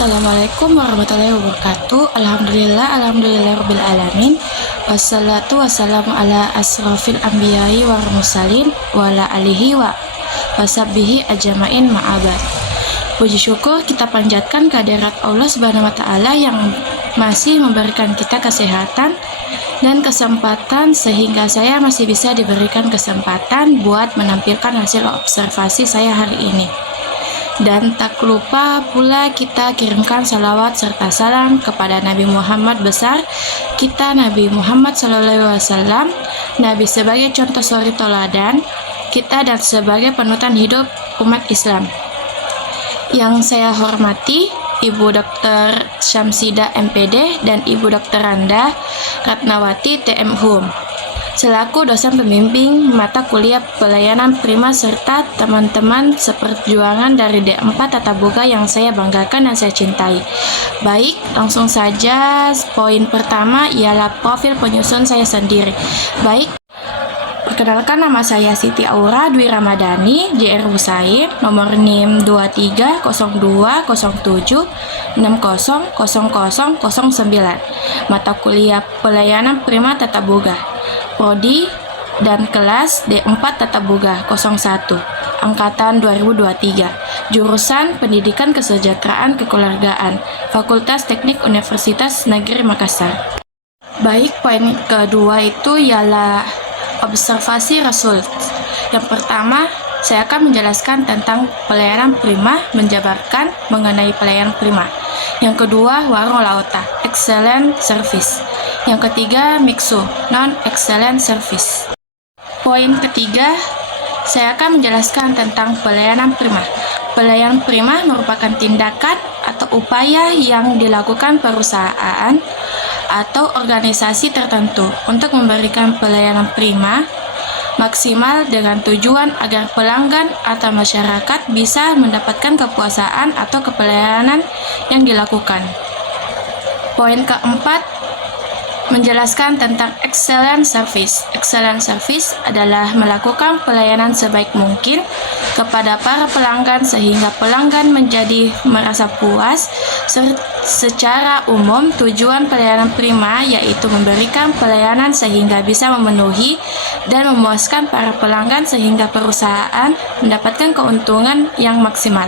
Assalamualaikum warahmatullahi wabarakatuh. Alhamdulillah alamin. Wassalatu wassalamu ala asrofil anbiya'i wal mursalin wa ala alihi wa wasabbihi ajmain ma'abad. Puji syukur kita panjatkan kehadirat Allah Subhanahu wa taala yang masih memberikan kita kesehatan dan kesempatan sehingga saya masih bisa diberikan kesempatan buat menampilkan hasil observasi saya hari ini. Dan tak lupa pula kita kirimkan salawat serta salam kepada Nabi Muhammad besar kita, Nabi Muhammad SAW, Nabi sebagai contoh suri toladan kita dan sebagai panutan hidup umat Islam. Yang saya hormati Ibu Dr. Syamsida MPD dan Ibu Dr. Randa Ratnawati TM Hum selaku dosen pembimbing mata kuliah pelayanan prima serta teman-teman seperjuangan dari D4 Tata Boga yang saya banggakan dan saya cintai. Baik, langsung saja poin pertama ialah profil penyusun saya sendiri. Baik, perkenalkan, nama saya Siti Aura Dwi Ramadhani, JR Husain, nomor NIM 230207600009, mata kuliah pelayanan prima Tata Boga. Prodi dan kelas D4 Tata Boga 01 angkatan 2023, jurusan Pendidikan Kesejahteraan Kekeluargaan, Fakultas Teknik Universitas Negeri Makassar. Baik, poin kedua itu ialah observasi result. Yang pertama, saya akan menjelaskan tentang pelayanan prima, menjabarkan mengenai pelayanan prima. Yang kedua, warung Laota, excellent service. Yang ketiga, Mixu, non-excellent service. Poin ketiga, saya akan menjelaskan tentang pelayanan prima. Pelayanan prima merupakan tindakan atau upaya yang dilakukan perusahaan atau organisasi tertentu untuk memberikan pelayanan prima maksimal dengan tujuan agar pelanggan atau masyarakat bisa mendapatkan kepuasan atau kepelayanan yang dilakukan. Poin keempat, menjelaskan tentang excellent service. Excellent service adalah melakukan pelayanan sebaik mungkin kepada para pelanggan sehingga pelanggan menjadi merasa puas. Secara umum, tujuan pelayanan prima yaitu memberikan pelayanan sehingga bisa memenuhi dan memuaskan para pelanggan sehingga perusahaan mendapatkan keuntungan yang maksimal.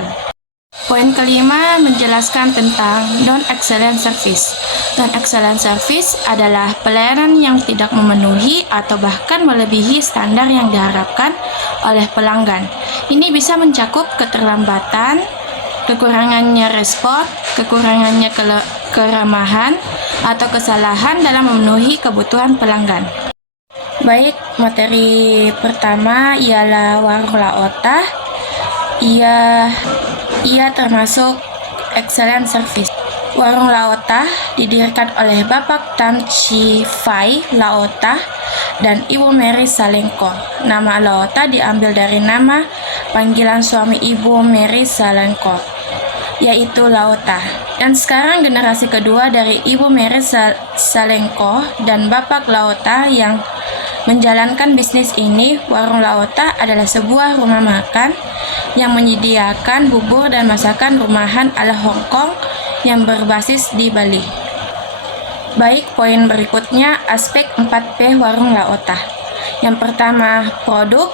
Poin kelima, menjelaskan tentang non-excellent service. Non-excellent service adalah pelayanan yang tidak memenuhi atau bahkan melebihi standar yang diharapkan oleh pelanggan. Ini bisa mencakup keterlambatan, kekurangannya respon, kekurangannya keramahan, atau kesalahan dalam memenuhi kebutuhan pelanggan. Baik, materi pertama ialah warung Laota. Ia termasuk excellent service. Warung Laota didirikan oleh Bapak Tan Chi Fai Laota dan Ibu Mary Salengko. Nama Laota diambil dari nama panggilan suami Ibu Mary Salengko, yaitu Laota. Dan sekarang generasi kedua dari Ibu Mary Salengko dan Bapak Laota yang menjalankan bisnis ini. Warung Laota adalah sebuah rumah makan yang menyediakan bubur dan masakan rumahan ala Hong Kong yang berbasis di Bali. Baik, poin berikutnya aspek 4P warung Laota. Yang pertama, produk.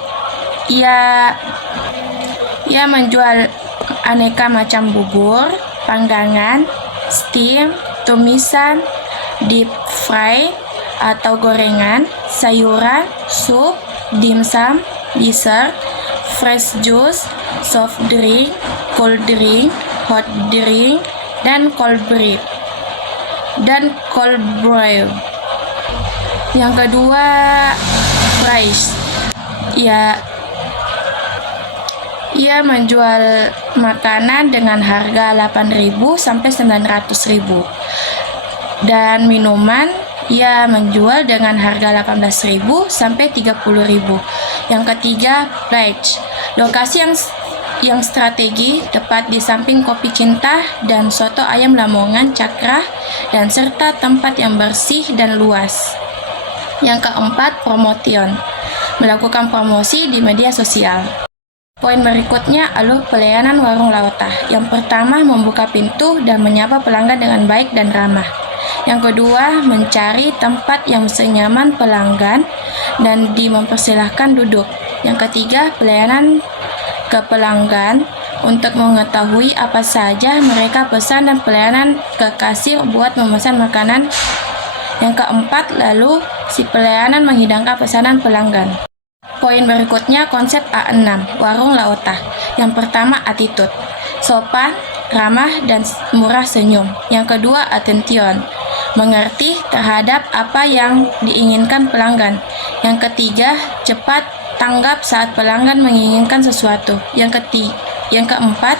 Ia menjual aneka macam bubur, panggangan, steam, tumisan, deep fry atau gorengan, sayuran, sup, dimsum, dessert, fresh juice, soft drink, cold drink, hot drink, dan cold brew. Yang kedua, price. Ia menjual makanan dengan harga 8.000 sampai 900.000 dan minuman ia menjual dengan harga 18.000 sampai 30.000. Yang ketiga, pledge. Lokasi yang strategi tepat di samping Kopi Cinta dan Soto Ayam Lamongan Cakra dan serta tempat yang bersih dan luas. Yang keempat, promotion. Melakukan promosi di media sosial. Poin berikutnya, alur pelayanan warung Lautah. Yang pertama, membuka pintu dan menyapa pelanggan dengan baik dan ramah. Yang kedua, mencari tempat yang senyaman pelanggan dan mempersilahkan duduk. Yang ketiga, pelayanan ke pelanggan untuk mengetahui apa saja mereka pesan dan pelayanan ke kasir buat memesan makanan. Yang keempat, lalu si pelayanan menghidangkan pesanan pelanggan. Poin berikutnya, konsep A6, warung Lautah. Yang pertama, attitude, sopan, ramah, dan murah senyum. Yang kedua, attention, mengerti terhadap apa yang diinginkan pelanggan. Yang ketiga, cepat tanggap saat pelanggan menginginkan sesuatu. Yang keempat,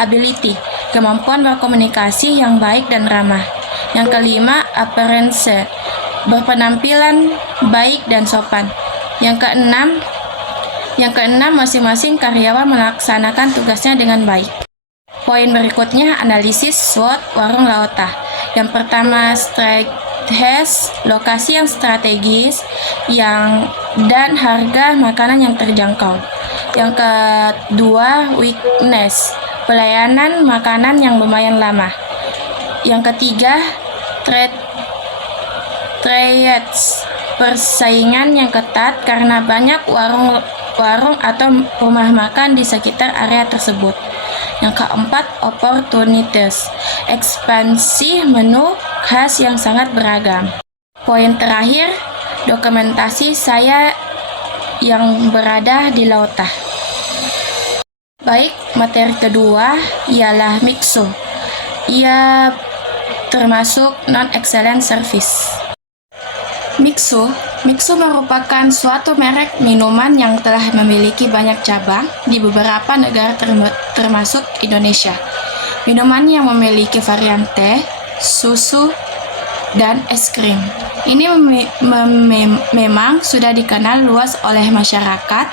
ability, kemampuan berkomunikasi yang baik dan ramah. Yang kelima, appearance, berpenampilan baik dan sopan. Yang keenam, masing-masing karyawan melaksanakan tugasnya dengan baik. Poin berikutnya, analisis SWOT warung Lautah. Yang pertama, strengths, lokasi yang strategis, dan harga makanan yang terjangkau. Yang kedua, weakness, pelayanan makanan yang lumayan lama. Yang ketiga, traits, persaingan yang ketat karena banyak warung atau rumah makan di sekitar area tersebut. Yang keempat, opportunities, ekspansi menu khas yang sangat beragam. Poin terakhir, dokumentasi saya yang berada di Lautah. Baik, materi kedua ialah Mixo. Ia termasuk non-excellent service. Mixo merupakan suatu merek minuman yang telah memiliki banyak cabang di beberapa negara termasuk Indonesia. Minuman yang memiliki varian teh, susu, dan es krim. Ini memang sudah dikenal luas oleh masyarakat,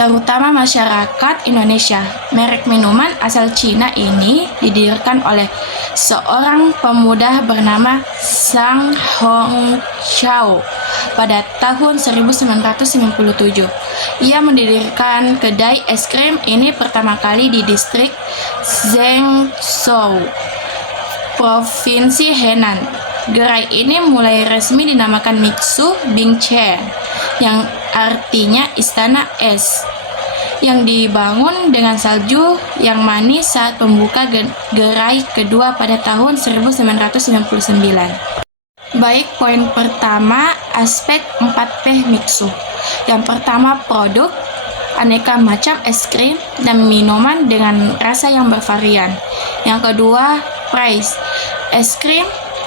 terutama masyarakat Indonesia. Merek minuman asal Cina ini didirikan oleh seorang pemuda bernama Zhang Hongqiao pada tahun 1997. Ia mendirikan kedai es krim ini pertama kali di distrik Zhengzhou, Provinsi Henan. Gerai ini mulai resmi dinamakan Mixu Bingchen, yang artinya istana es, yang dibangun dengan salju yang manis saat pembuka gerai kedua pada tahun 1999. Baik, poin pertama, aspek 4P Mixu. Yang pertama, produk, aneka macam es krim dan minuman dengan rasa yang bervarian. Yang kedua, price, es krim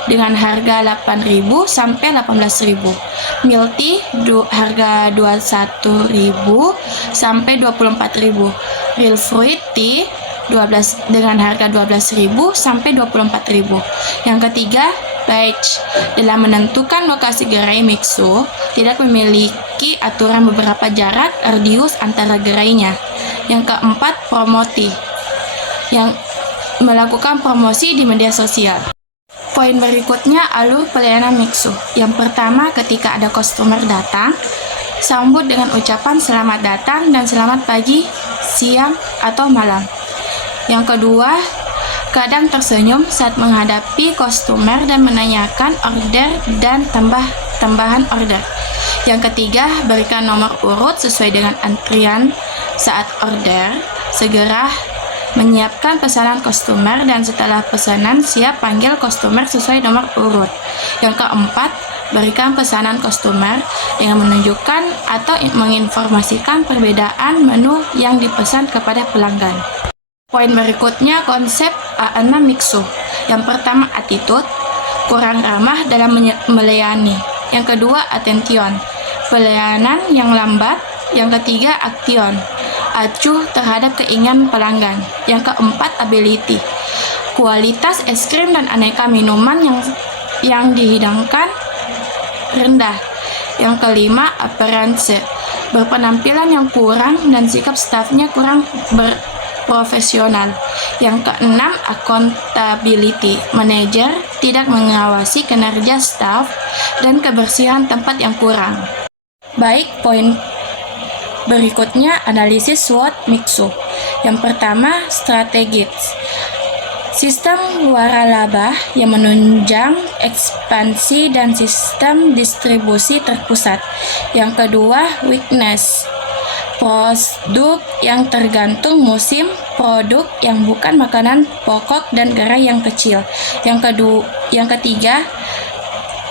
dengan harga 8.000 sampai 18.000. Milk tea harga 21.000 sampai 24.000. Real fruit tea dengan harga 12.000 sampai 24.000. Yang ketiga, batch. Dalam menentukan lokasi gerai Mixu, tidak memiliki aturan beberapa jarak radius antara gerainya. Yang keempat, promosi, yang melakukan promosi di media sosial. Poin berikutnya, alur pelayanan Mixu. Yang pertama, ketika ada customer datang, sambut dengan ucapan selamat datang dan selamat pagi, siang, atau malam. Yang kedua, kadang tersenyum saat menghadapi customer dan menanyakan order dan tambahan order. Yang ketiga, berikan nomor urut sesuai dengan antrian saat order. Segera menyiapkan pesanan customer dan setelah pesanan siap panggil customer sesuai nomor urut. Yang keempat, berikan pesanan customer dengan menunjukkan atau menginformasikan perbedaan menu yang dipesan kepada pelanggan. Poin berikutnya, konsep A6 Mixu. Yang pertama, attitude, kurang ramah dalam melayani. Yang kedua, attention, pelayanan yang lambat. Yang ketiga, action, acuh terhadap keinginan pelanggan. Yang keempat, ability, kualitas es krim dan aneka minuman yang dihidangkan rendah. Yang kelima, appearance, berpenampilan yang kurang dan sikap stafnya kurang profesional. Yang keenam, accountability, manajer tidak mengawasi kinerja staf dan kebersihan tempat yang kurang. Baik, poin Berikutnya analisis SWOT Mixo. Yang pertama, strategis. Sistem waralaba yang menunjang ekspansi dan sistem distribusi terpusat. Yang kedua, weakness. Produk yang tergantung musim, produk yang bukan makanan pokok dan gerai yang kecil. Yang ketiga,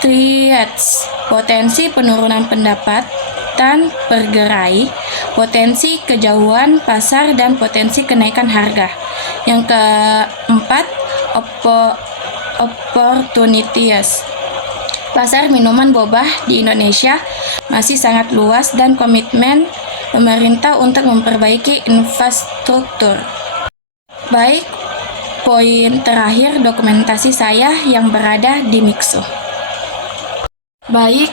threats. Potensi penurunan pendapatan per gerai, potensi kejauhan pasar dan potensi kenaikan harga. Yang keempat, opportunities. Pasar minuman boba di Indonesia masih sangat luas dan komitmen pemerintah untuk memperbaiki infrastruktur. Baik, poin terakhir dokumentasi saya yang berada di Mixo. Baik,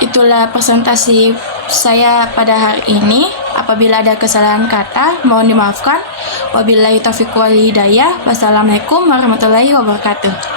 itulah presentasi saya pada hari ini. Apabila ada kesalahan kata, mohon dimaafkan. Wabillahi taufiq wal hidayah. Wassalamualaikum warahmatullahi wabarakatuh.